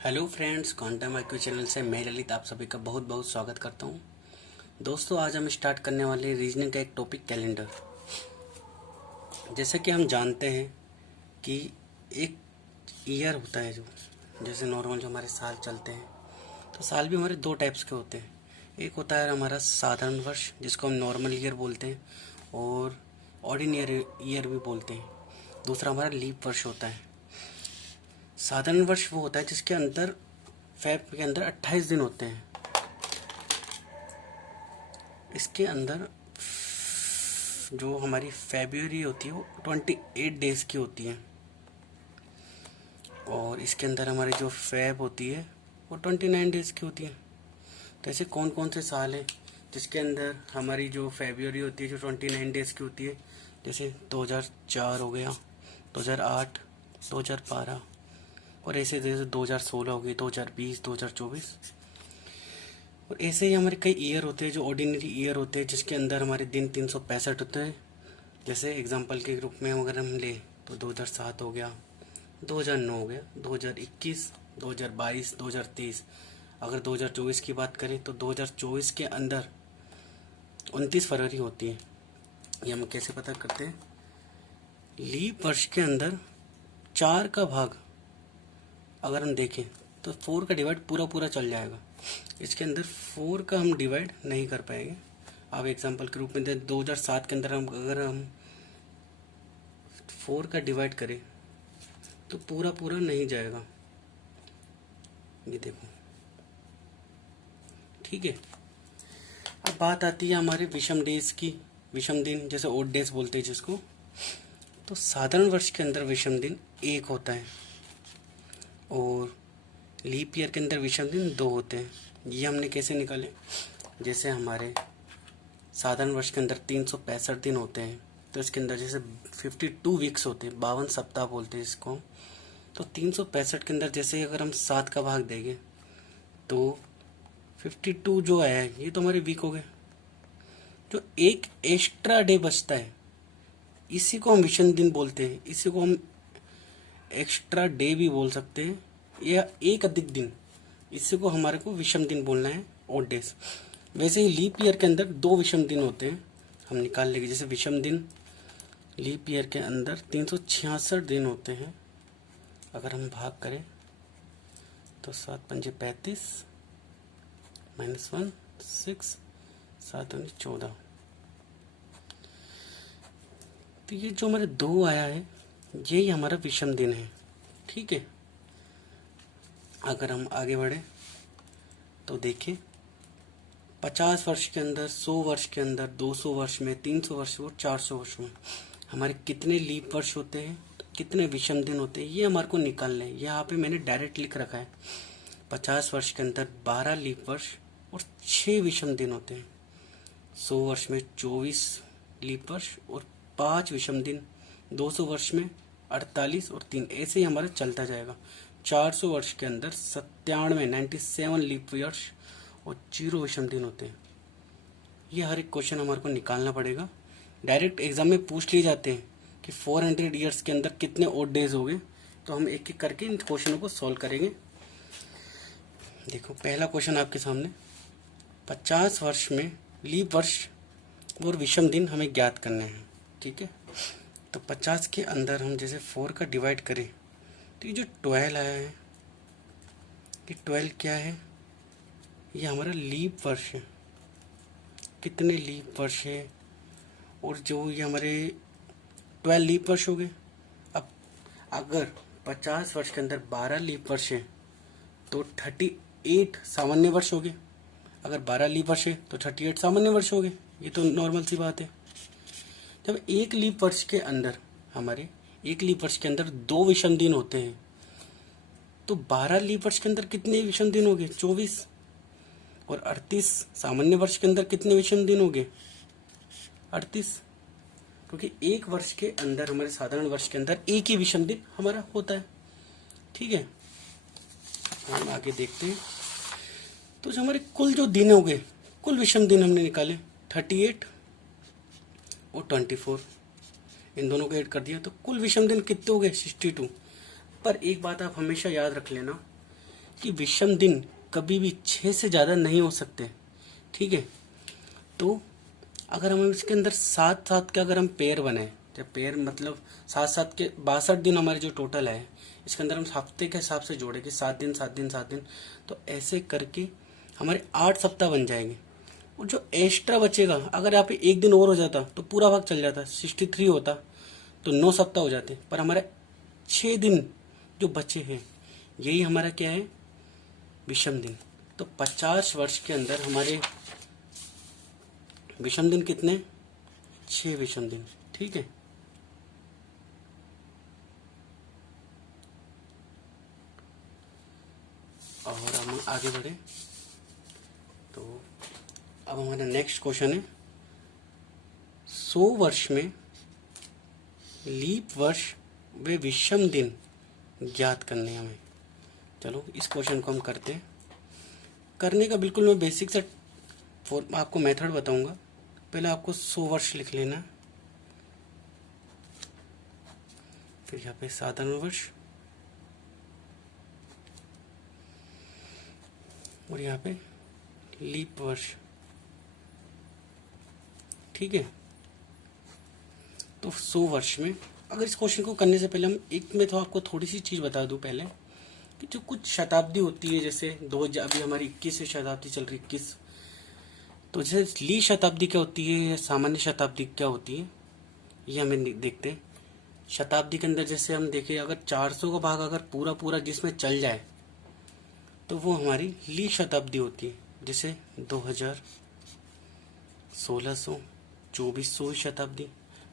Hello friends, quantum IQ channel से मैं ललित आप सभी का बहुत बहुत स्वागत करता हूं। दोस्तों, आज हम स्टार्ट करने वाले रीजनिंग का एक टॉपिक कैलेंडर। जैसे कि हम जानते हैं कि एक ईयर होता है, जो जैसे नॉर्मल जो हमारे साल चलते हैं, तो साल भी हमारे दो टाइप्स के होते हैं। एक होता है हमारा साधारण वर्ष, जिसको हम नॉर्मल ईयर बोलते हैं, और ऑर्डिनरी ईयर भी बोलते हैं। दूसरा हमारा लीप वर्ष होता है। साधारण वर्ष वो होता है जिसके अंदर फेब के अंदर 28 दिन होते हैं। इसके अंदर जो हमारी फेब्रुअरी होती है वो 28 डेज की होती है, और इसके अंदर हमारी जो फेब होती है वो 29 डेज की होती है। तो ऐसे कौन कौन से साल हैं जिसके अंदर हमारी जो फेब्रुअरी होती है जो 29 डेज की होती है? जैसे 2004 हो गया, 2008, 2012, और ऐसे जैसे 2016 हो गई, 2020, 2024। और ऐसे ही हमारे कई ईयर होते हैं जो ऑर्डिनरी ईयर होते हैं, जिसके अंदर हमारे दिन 365 होते हैं। जैसे एग्जांपल के रूप में अगर हम ले तो 2007 हो गया, 2009 हो गया, 2021, 2022, 2023। अगर 2024 की बात करें तो 2024 के अंदर 29 फरवरी होती है। ये हम कैसे पता करते हैं? लीप वर्ष के अंदर 4 का भाग अगर हम देखें तो 4 का डिवाइड पूरा पूरा चल जाएगा। इसके अंदर 4 का हम डिवाइड नहीं कर पाएंगे। अब एग्जांपल के रूप में 2007 के अंदर अगर हम 4 का डिवाइड करें तो पूरा पूरा नहीं जाएगा। ये देखो, ठीक है। अब बात आती है हमारे विषम डेज की, विषम दिन, जैसे ओड डेज बोलते हैं जिसको। तो साधारण वर्ष के अंदर विषम दिन 1 होता है, और लीप ईयर के अंदर विषम दिन 2 होते हैं। ये हमने कैसे निकाले? जैसे हमारे साधारण वर्ष के अंदर 365 दिन होते हैं, तो इसके अंदर जैसे 52 वीक्स होते हैं, 52 सप्ताह बोलते हैं इसको। तो 365 के अंदर जैसे अगर हम 7 का भाग देंगे तो 52 जो आया है ये तो हमारे वीक हो गए। जो एक एक्स्ट्रा डे बचता है इसी को हम विषम दिन बोलते हैं। इसी को हम एक्स्ट्रा डे भी बोल सकते हैं, या एक अधिक दिन, इसी को हमारे को विषम दिन बोलना है, ओड डेज। वैसे ही लीप ईयर के अंदर 2 विषम दिन होते हैं, हम निकाल लेंगे। जैसे विषम दिन लीप ईयर के अंदर 366 दिन होते हैं। अगर हम भाग करें तो 7 पंजे 35, -1 6, 7 दूनी 14। तो ये जो हमारे 2 आया है यही हमारा विषम दिन है, ठीक है। अगर हम आगे बढ़े तो देखिए, 50 वर्ष के अंदर, 100 वर्ष के अंदर, 200 वर्ष में, 300 वर्ष और 400 वर्ष में हमारे कितने लीप वर्ष होते हैं, कितने विषम दिन होते हैं, ये हमारे को निकालना है। यहाँ पे मैंने डायरेक्ट लिख रखा है। 50 वर्ष के अंदर 12 लीप वर्ष और 6 विषम दिन होते हैं। 100 वर्ष में 24 लीप वर्ष और 5 विषम दिन। 200 वर्ष में 48 और 3, ऐसे ही हमारा चलता जाएगा। 400 वर्ष के अंदर 97 लीप वर्ष और 0 विषम दिन होते हैं। ये हर एक क्वेश्चन हमारे को निकालना पड़ेगा। डायरेक्ट एग्जाम में पूछ लिए जाते हैं कि 400 ईयर्स के अंदर कितने ओड डेज हो गए, तो हम एक एक करके इन क्वेश्चनों को सॉल्व करेंगे। देखो, पहला क्वेश्चन आपके सामने, 50 वर्ष में लीप वर्ष और विषम दिन हमें ज्ञात करने हैं, ठीक है। तो 50 के अंदर हम जैसे 4 का डिवाइड करें तो ये जो 12 आया है, ये 12 क्या है? ये हमारा लीप वर्ष है। कितने लीप वर्ष है? और जो ये हमारे 12 लीप वर्ष हो गए। अब अगर 50 वर्ष के अंदर 12 लीप वर्ष है तो 38 सामान्य वर्ष हो गए। अगर 12 लीप वर्ष है तो 38 सामान्य वर्ष हो गए। ये तो नॉर्मल सी बात है। जब एक लीप वर्ष के अंदर हमारे एक लीप वर्ष के अंदर 2 विषम दिन होते हैं, तो 12 लीप वर्ष के अंदर कितने विषम दिन हो गए? 24। और 38 सामान्य वर्ष के अंदर कितने विषम दिन हो गए? 38। क्योंकि एक वर्ष के अंदर, हमारे साधारण वर्ष के अंदर एक ही विषम दिन हमारा होता है, ठीक है। हम आगे देखते हैं। तो जो हमारे कुल जो दिन हो गए, कुल विषम दिन हमने निकाले 38 और 24, इन दोनों को ऐड कर दिया तो कुल विषम दिन कितने हो गए? 62। पर एक बात आप हमेशा याद रख लेना, कि विषम दिन कभी भी 6 से ज़्यादा नहीं हो सकते, ठीक है। तो अगर हम इसके अंदर 7-7 के अगर हम पेयर बनाए, जब पेयर मतलब 7-7 के 62 दिन हमारे जो टोटल है, इसके अंदर हम हफ्ते के हिसाब से जोड़े कि 7 दिन 7 दिन 7 दिन, तो ऐसे करके हमारे 8 सप्ताह बन जाएंगे। और जो एक्स्ट्रा बचेगा, अगर यहाँ पे एक दिन और हो जाता तो पूरा भाग चल जाता, 63 होता तो 9 सप्ताह हो जाते, पर हमारे 6 दिन जो बचे हैं यही हमारा क्या है, विषम दिन। तो 50 वर्ष के अंदर हमारे विषम दिन कितने, 6 विषम दिन, ठीक है। और हम आगे बढ़े तो अब हमारा नेक्स्ट क्वेश्चन है 100 वर्ष में लीप वर्ष व विषम दिन ज्ञात करने हमें। चलो इस क्वेश्चन को हम करते हैं। करने का बिल्कुल मैं बेसिक से आपको मेथड बताऊंगा। पहले आपको 100 वर्ष लिख लेना, फिर यहाँ पे साधारण वर्ष, और यहाँ पे लीप वर्ष, ठीक है। तो 100 वर्ष में अगर इस क्वेश्चन को करने से पहले हम एक में तो आपको थोड़ी सी चीज़ बता दूं पहले कि जो कुछ शताब्दी होती है, जैसे 2000 अभी हमारी 21 शताब्दी चल रही 21, तो जैसे ली शताब्दी क्या होती है या सामान्य शताब्दी क्या होती है, ये हमें देखते हैं। शताब्दी के अंदर जैसे हम देखें, अगर 400 का भाग अगर पूरा पूरा जिसमें चल जाए तो वो हमारी ली शताब्दी होती है। जैसे 2000, 1600, 2400 शताब्दी,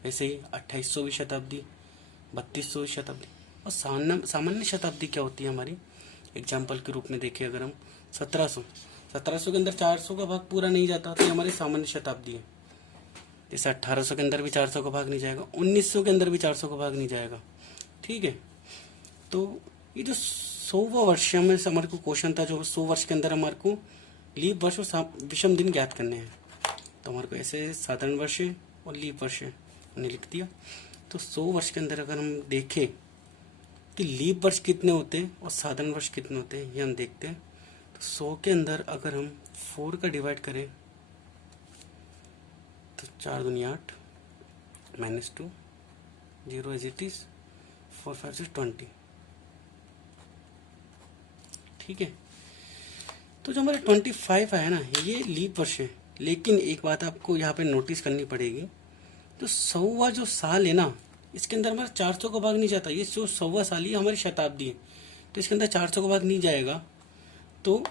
ऐसे ही 2800वीं शताब्दी, 3200वीं शताब्दी। और सामान्य शताब्दी क्या होती है हमारी, एग्जाम्पल के रूप में देखें अगर हम 1700 के अंदर 400 का भाग पूरा नहीं जाता तो ये हमारी सामान्य शताब्दी है। जैसे 1800 के अंदर भी 400 का भाग नहीं जाएगा, 1900 के अंदर भी 400 का भाग नहीं जाएगा, ठीक है। तो ये जो 100वां वर्ष में हमारे को क्वेश्चन था, जो 100 वर्ष के अंदर हमारे को लीप वर्ष और विषम दिन ज्ञात करने हैं, तो हमारे को ऐसे साधारण वर्ष है और लीप वर्ष है, हमने लिख दिया। तो 100 वर्ष के अंदर अगर हम देखें कि लीप वर्ष कितने होते हैं और साधारण वर्ष कितने होते हैं, ये हम देखते हैं। तो 100 के अंदर अगर हम 4 का डिवाइड करें तो 4 दूनी 8, -2, 0 एज इट इज, 4 5 6 20, ठीक है। तो जो हमारे 25 आया ना, ये लीप वर्ष है। लेकिन एक बात आपको यहाँ पे नोटिस करनी पड़ेगी, तो 100वां जो साल है ना, इसके अंदर हमारा 400 का भाग नहीं जाता। ये जो 100वां साल ही हमारी शताब्दी है, तो इसके अंदर 400 का भाग नहीं जाएगा, तो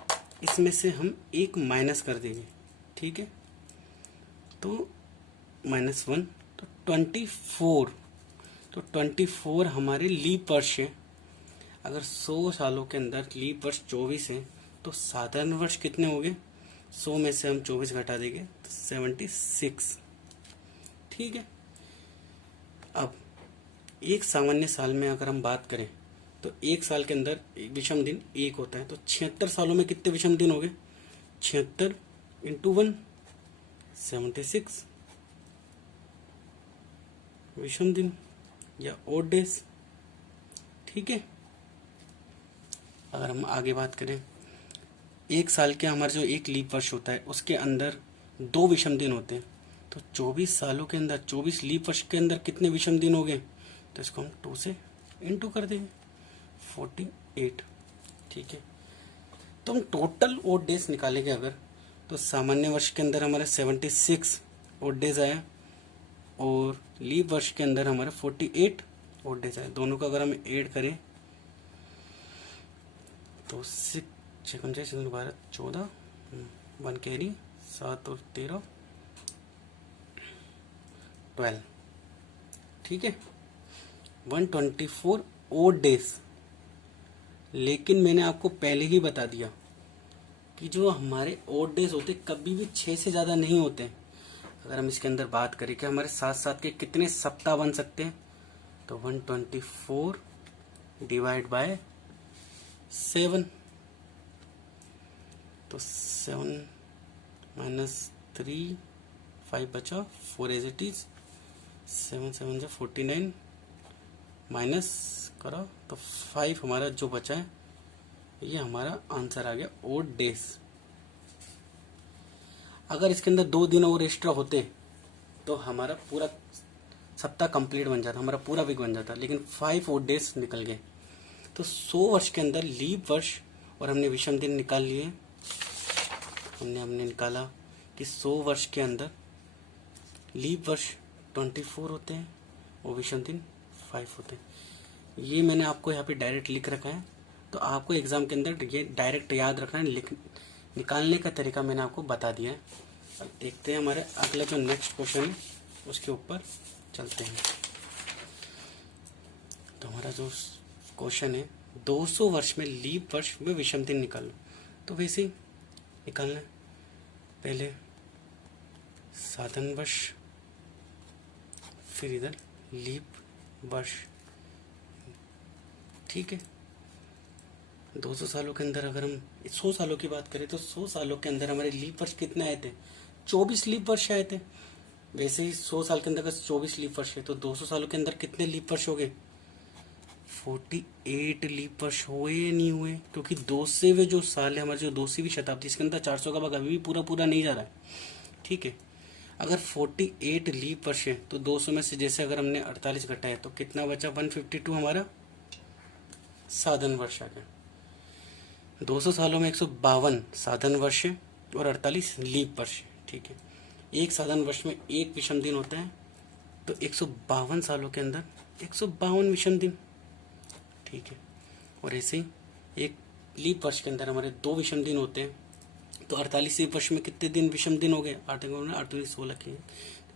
इसमें से हम एक माइनस कर देंगे, ठीक है। तो -1, तो 24, तो 24 हमारे लीप वर्ष है। अगर 100 सालों के अंदर लीप वर्ष 24 है, तो साधारण वर्ष कितने हो गए, 100 में से हम 24 घटा देंगे तो 76, ठीक है। अब एक सामान्य साल में अगर हम बात करें तो एक साल के अंदर विषम दिन 1 होता है, तो 76 सालों में कितने विषम दिन हो गए, 76 × 1, 76 विषम दिन या ओड डेज, ठीक है। अगर हम आगे बात करें, एक साल के हमारे जो एक लीप वर्ष होता है उसके अंदर 2 विषम दिन होते हैं, तो 24 सालों के अंदर 24 लीप वर्ष के अंदर कितने विषम दिन हो गए, तो इसको हम 2 से इंटू कर देंगे, 48, ठीक है। तो हम टोटल ओड डेज निकालेंगे अगर, तो सामान्य वर्ष के अंदर हमारे 76 ओड डेज आया और लीप वर्ष के अंदर हमारे 48 ओड डेज आया। दोनों का अगर हम ऐड करें तो 6 12 14, 1 कैरी, 7 और 13 12, ठीक है, 124 ओड डेज। लेकिन मैंने आपको पहले ही बता दिया कि जो हमारे ओड डेज होते कभी भी 6 से ज़्यादा नहीं होते। अगर हम इसके अंदर बात करें कि हमारे साथ साथ के कितने सप्ताह बन सकते हैं, तो 124 डिवाइड बाय 7, तो 7 -3, 5 बचा, 4 एज इट इज, 7 7 जा 49, माइनस करो तो 5 हमारा जो बचा है ये हमारा आंसर आ गया ओड डेज। अगर इसके अंदर 2 दिन और एक्स्ट्रा होते तो हमारा पूरा सप्ताह कंप्लीट बन जाता, हमारा पूरा वीक बन जाता, लेकिन 5 ओड डेज निकल गए। तो 100 वर्ष के अंदर लीप वर्ष और हमने विषम दिन निकाल लिए। हमने निकाला कि 100 वर्ष के अंदर लीप वर्ष 24 होते हैं और विषम दिन 5 होते हैं। ये मैंने आपको यहाँ पे डायरेक्ट लिख रखा है, तो आपको एग्जाम के अंदर ये डायरेक्ट याद रखना है। निकालने का तरीका मैंने आपको बता दिया है। अब देखते हैं हमारे अगला जो नेक्स्ट क्वेश्चन है उसके ऊपर चलते हैं। तो हमारा जो क्वेश्चन है 200 वर्ष में लीप वर्ष में विषम दिन निकालो। तो वैसे ही निकालना है। पहले साधन वर्ष, फिर इधर लीप वर्ष, ठीक है। 200 सालों के अंदर अगर हम 100 सालों की बात करें तो 100 सालों के अंदर हमारे लीप वर्ष कितने आए थे? 24 लीप वर्ष आए थे। वैसे ही 100 साल के अंदर अगर 24 लीप वर्ष है तो 200 सालों के अंदर कितने लीप वर्ष हो गए? 48 लीप वर्ष हुए नहीं हुए, क्योंकि 200वें जो साल है हमारे, जो 200वीं शताब्दी, इसके अंदर 400 का भाग अभी भी पूरा नहीं जा रहा है, ठीक है। अगर 48 लीप वर्ष है तो 200 में से जैसे अगर हमने 48 घटाया तो कितना बचा? 152 हमारा साधन वर्ष आ गया। 200 सालों में 152 साधन वर्ष है और 48 लीप वर्ष है, ठीक है। एक साधन वर्ष में एक विषम दिन होता है, तो 152 सालों के अंदर 152 विषम दिन, ठीक है। और ऐसे ही एक लीप वर्ष के अंदर हमारे 2 विषम दिन होते हैं, तो 48 लीप वर्ष में कितने दिन विषम दिन हो गए? 8 16 की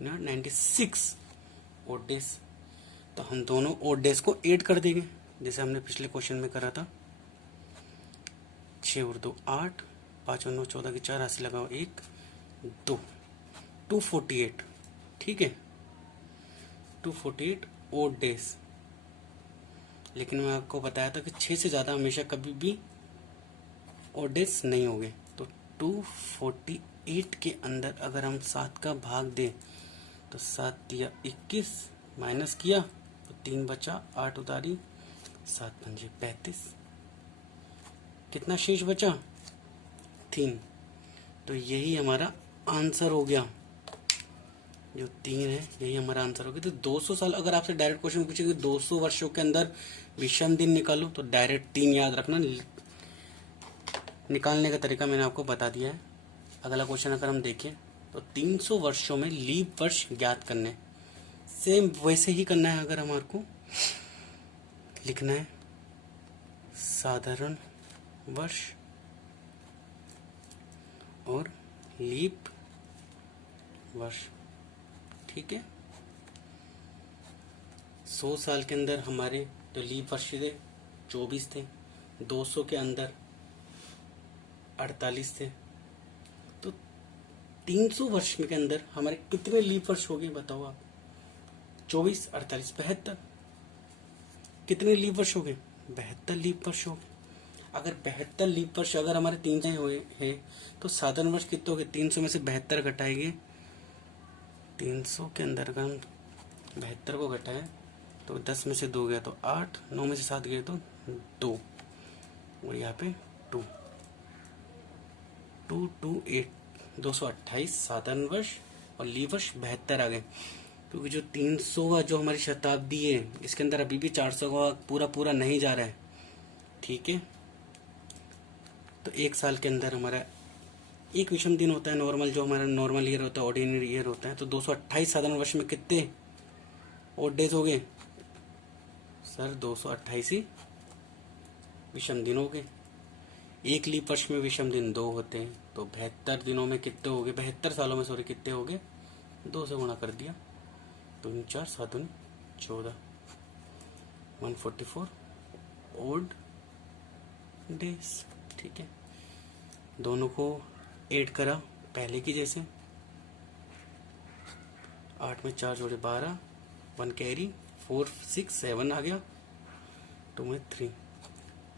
96 ओड डेज। तो हम दोनों ओड डेज को ऐड कर देंगे, जैसे हमने पिछले क्वेश्चन में करा था। 6 और 2 8, 5 और 9 14 की 4, 80 लगाओ 1 2, 248, ठीक है। 248 ओड डेज। लेकिन मैं आपको बताया था कि 6 से ज़्यादा हमेशा कभी भी ओड डेज नहीं होंगे। तो 248 के अंदर अगर हम 7 का भाग दें तो 7 दिया 21, माइनस किया तो 3 बचा, 8 उतारी, 7 पंजे 35, कितना शेष बचा? 3। तो यही हमारा आंसर हो गया, जो 3 है यही हमारा आंसर हो गया। तो 200 साल, अगर आपसे डायरेक्ट क्वेश्चन पूछे कि 200 वर्षों के अंदर विषम दिन निकालो, तो डायरेक्ट 3 याद रखना। निकालने का तरीका मैंने आपको बता दिया है। अगला क्वेश्चन अगर हम देखें तो 300 वर्षों में लीप वर्ष ज्ञात करने, सेम वैसे ही करना है। अगर हमारे को लिखना है साधारण वर्ष और लीप वर्ष, ठीक है। 100 साल के अंदर हमारे जो लीप वर्ष थे 24 थे, 200 के अंदर 48 थे, तो 300 वर्ष के अंदर हमारे कितने लीप वर्ष हो गए बताओ आप? 24 48 72, कितने लीप वर्ष हो गए? 72 लीप वर्ष हो गए। अगर 72 लीप वर्ष अगर हमारे 300 हुए हैं तो साधारण वर्ष कितने हो गए? 300 में से 72 घटाएंगे, 300 के अंदर अगर हम 72 को घटाएं तो 10 में से 2 गया तो 8, 9 में से 7 गए तो 2, और यहाँ पे 2, 228, 228 साधारण वर्ष और लीप वर्ष 72 आ गए। क्योंकि जो 300 जो हमारी शताब्दी है इसके अंदर अभी भी 400 का पूरा नहीं जा रहा है, ठीक है। तो एक साल के अंदर हमारा एक विषम दिन होता है नॉर्मल, जो हमारा नॉर्मल ईयर होता है, ऑर्डिनरी ईयर होता है। तो 228 साधारण वर्ष में कितने ओड डेज हो गए सर? 228 ही विषम दिन हो गए। एक लीप वर्ष में विषम दिन 2 होते हैं, तो 72 दिनों में कितने हो गए? 72 सालों में सॉरी कितने हो गए? 2 से गुणा कर दिया, 2 4 7 14, 144 ओड डेज, ठीक है। दोनों को ऐड करा पहले की जैसे, 8 में 4 जोड़े 12, 1 कैरी, 4 6 7 आ गया, 2 में 3,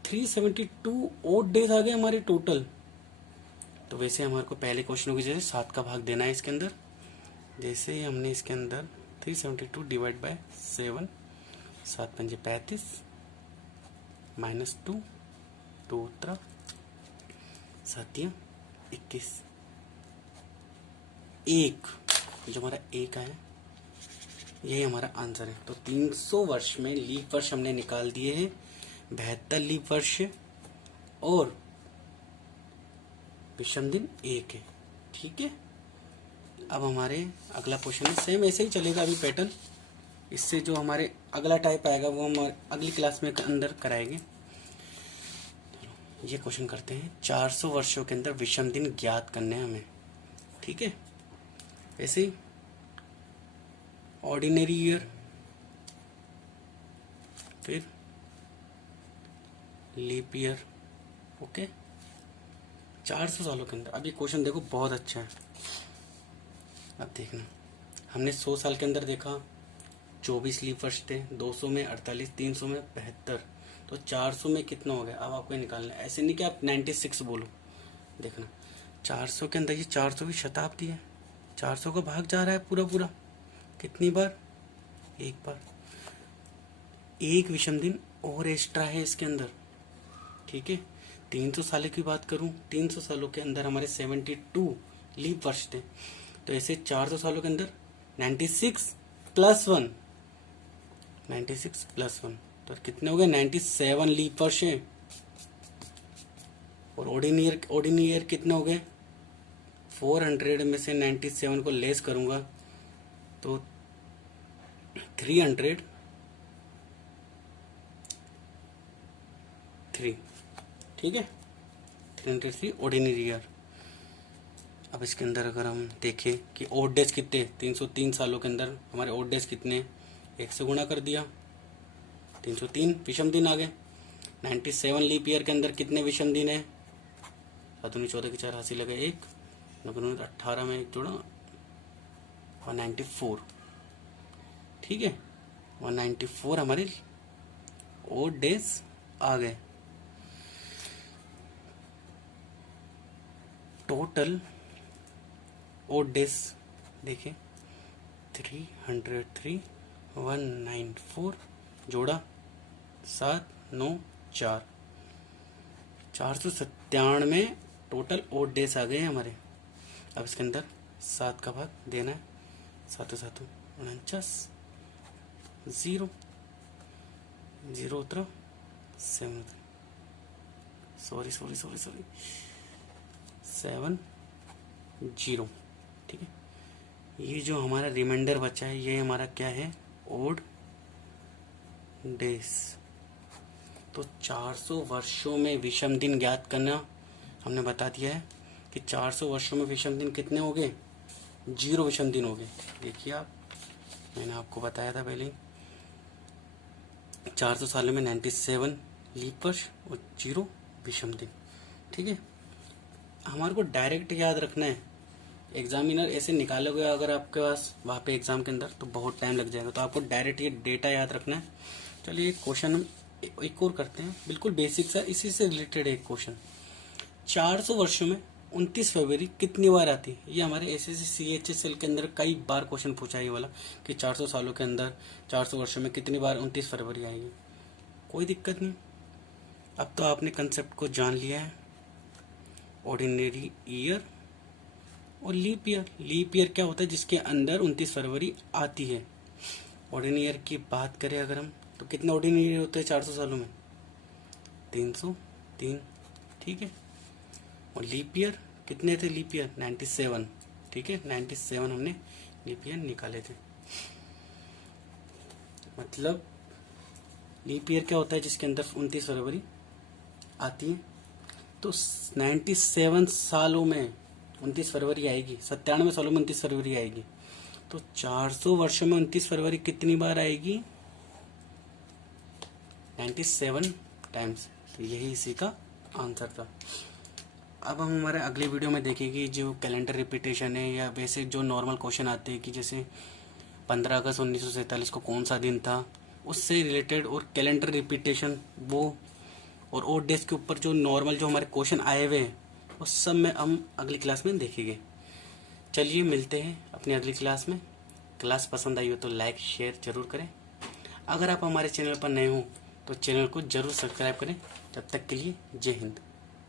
372 ओड डेज आ गए हमारे टोटल। तो वैसे हमारे को पहले क्वेश्चनों की जैसे 7 का भाग देना है इसके अंदर। जैसे ही हमने इसके अंदर 372 डिवाइड बाय 7, 7 पंजे 35, -2, 2 3 7 21 1, जो हमारा एक है यही हमारा आंसर है। तो 300 वर्ष में लीप वर्ष हमने निकाल दिए हैं, 72 लीप वर्ष और विषम दिन 1 है। ठीक है, अब हमारे अगला क्वेश्चन है, सेम ऐसे ही चलेगा अभी पैटर्न। इससे जो हमारे अगला टाइप आएगा वो हम अगली क्लास में अंदर कराएंगे। ये क्वेश्चन करते हैं, 400 वर्षों के अंदर विषम दिन ज्ञात करने हैं हमें। ठीक है, ऐसे ही ऑर्डिनरी ईयर, फिर लीप ईयर। ओके, 400 सालों के अंदर। अब ये क्वेश्चन देखो बहुत अच्छा है। अब देखना, हमने 100 साल के अंदर देखा 24 लीप वर्ष थे, 200 में 48, 300 में 72, तो 400 में कितना हो गया। अब आपको निकालना है, ऐसे नहीं कि आप 96 बोलो। देखना 400 के अंदर, ये 400 की शताब्दी है, 400 का भाग जा रहा है पूरा पूरा कितनी बार, एक बार। एक विषम दिन और एक्स्ट्रा है इसके अंदर। ठीक है, 300 साल की बात करूं, 300 सालों के अंदर हमारे 72 लीप वर्ष थे, तो ऐसे 400 सालों के अंदर 96 प्लस 1, 96 प्लस 1, तो कितने हो गए, 97 लीप वर्ष है। और ऑर्डिनरी ईयर कितने हो गए, 400 में से 97 को लेस करूंगा तो 303। ठीक है, 303 ऑर्डिनरी ईयर। अब इसके अंदर अगर हम देखें कि ओड डेज कितने, 303 सालों के अंदर हमारे ओड डेज कितने, 1 से गुणा कर दिया, 303 विषम दिन आ गए। 97 लीप ईयर के अंदर कितने विषम दिन है, 7 14 की 4 80 लगे 1, 18 में 1 जोड़ा 194। ठीक है, 194 हमारे ओड डेज आ गए। टोटल ओड डेज देखिए 303, 194 जोड़ा 7 9 4, 497 टोटल ओड डेज आ गए हैं हमारे। अब इसके अंदर 7 का भाग देना है, 7 7 49, 0 0 उतरा 7, सॉरी 7 0। ठीक है, ये जो हमारा रिमाइंडर बचा है ये हमारा क्या है, ओड डेज। तो 400 वर्षों में विषम दिन ज्ञात करना हमने बता दिया है कि 400 वर्षों में विषम दिन कितने हो गए, 0 विषम दिन हो गए। देखिए आप, मैंने आपको बताया था पहले, 400 सालों में 97 लीप वर्ष और 0 विषम दिन। ठीक है, हमारे को डायरेक्ट याद रखना है, एग्जामिनर ऐसे निकालोगे अगर आपके पास वहाँ पे एग्जाम के अंदर तो बहुत टाइम लग जाएगा, तो आपको डायरेक्ट ये डेटा याद रखना है। चलिए एक क्वेश्चन हम एक और करते हैं, बिल्कुल बेसिक सा, इसी से रिलेटेड एक क्वेश्चन। 400 वर्षों में 29 फरवरी कितनी बार आती है। ये हमारे SSC CHSL के अंदर कई बार क्वेश्चन पूछा है ये वाला कि 400 सालों के अंदर 400 वर्षों में कितनी बार 29 फरवरी आएगी। कोई दिक्कत नहीं, अब तो आपने कंसेप्ट को जान लिया है। ऑर्डिनरी ईयर और लीप ईयर। लीप ईयर क्या होता है, जिसके अंदर 29 फरवरी आती है। ऑर्डिनरी ईयर की बात करें अगर हम, तो कितने ऑर्डिनरी ईयर होते हैं 400 सालों में, 303। ठीक है, और लीप ईयर कितने थे, लीप ईयर 97। ठीक है, 97 हमने लीप ईयर निकाले थे। मतलब लीप ईयर क्या होता है, जिसके अंदर 29 फरवरी आती है। तो 97 सालों में 29 फरवरी आएगी, 97 सालों में 29 फरवरी आएगी। तो 400 वर्षों में 29 फरवरी कितनी बार आएगी, 97 टाइम्स। तो यही इसी का आंसर था। अब हम हमारे अगले वीडियो में देखेंगे जो कैलेंडर रिपीटेशन है, या वैसे जो नॉर्मल क्वेश्चन आते हैं कि जैसे 15 अगस्त 1947 को कौन सा दिन था, उससे रिलेटेड, और कैलेंडर रिपीटेशन वो, और ओड डेज के ऊपर जो नॉर्मल जो हमारे क्वेश्चन आए हुए हैं उस सब में हम अगली क्लास में देखेंगे। चलिए मिलते हैं अपनी अगली क्लास में। क्लास पसंद आई हो तो लाइक शेयर जरूर करें। अगर आप हमारे चैनल पर नए हो तो चैनल को ज़रूर सब्सक्राइब करें। तब तक के लिए जय हिंद।